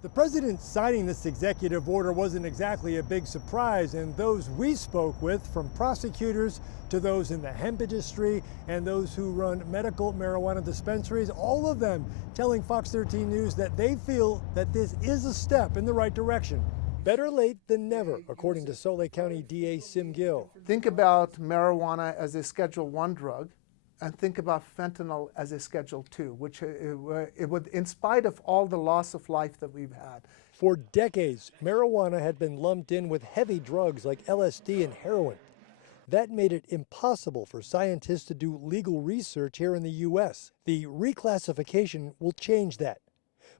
The president signing this executive order wasn't exactly a big surprise, and those we spoke with, from prosecutors to those in the hemp industry and those who run medical marijuana dispensaries, all of them telling Fox 13 News that they feel that this is a step in the right direction. Better late than never, according to Salt Lake County DA Sim Gill. Think about marijuana as a Schedule I drug, and think about fentanyl as a Schedule II, which it would, in spite of all the loss of life that we've had. For decades, marijuana had been lumped in with heavy drugs like LSD and heroin. That made it impossible for scientists to do legal research here in the U.S. The reclassification will change that.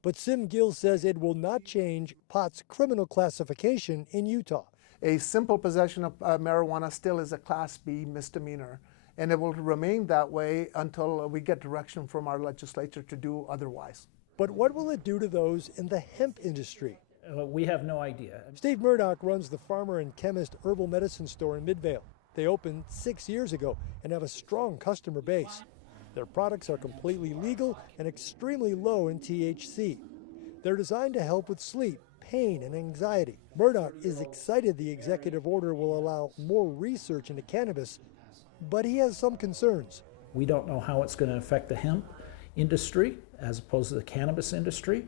But Sim Gill says it will not change pot's criminal classification in Utah. A simple possession of marijuana still is a Class B misdemeanor, and it will remain that way until we get direction from our legislature to do otherwise. But what will it do to those in the hemp industry? We have no idea. Steve Murdoch runs the farmer and chemist herbal medicine store in Midvale. They opened 6 years ago and have a strong customer base. Their products are completely legal and extremely low in THC. They're designed to help with sleep, pain, and anxiety. Murdoch is excited the executive order will allow more research into cannabis, but he has some concerns. We don't know how it's going to affect the hemp industry as opposed to the cannabis industry,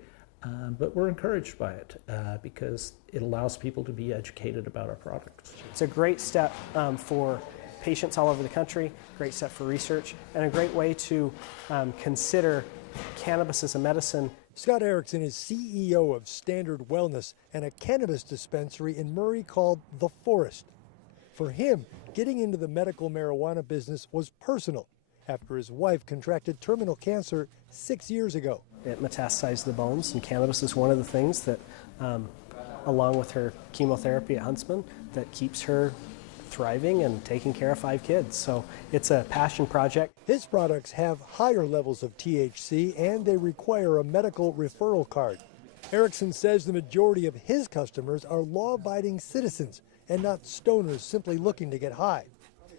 but we're encouraged by it because it allows people to be educated about our products. It's a great step for patients all over the country, great step for research, and a great way to consider cannabis as a medicine. Scott Erickson is CEO of Standard Wellness and a cannabis dispensary in Murray called The Forest. For him, getting into the medical marijuana business was personal after his wife contracted terminal cancer 6 years ago. It metastasized the bones, and cannabis is one of the things that, along with her chemotherapy at Huntsman, that keeps her thriving and taking care of 5 kids. So it's a passion project. His products have higher levels of THC and they require a medical referral card. Erickson says the majority of his customers are law-abiding citizens and not stoners simply looking to get high,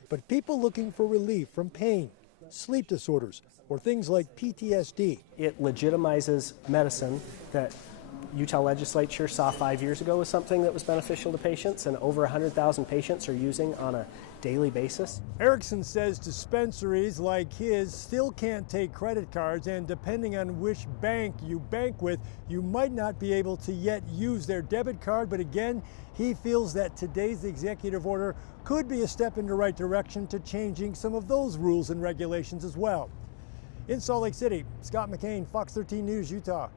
but people looking for relief from pain, sleep disorders, or things like PTSD. It legitimizes medicine that Utah legislature saw 5 years ago was something that was beneficial to patients, and over 100,000 patients are using on a daily basis. Erickson says dispensaries like his still can't take credit cards, and depending on which bank you bank with, you might not be able to yet use their debit card. But again, he feels that today's executive order could be a step in the right direction to changing some of those rules and regulations as well. In Salt Lake City, Scott McCain, Fox 13 News, Utah.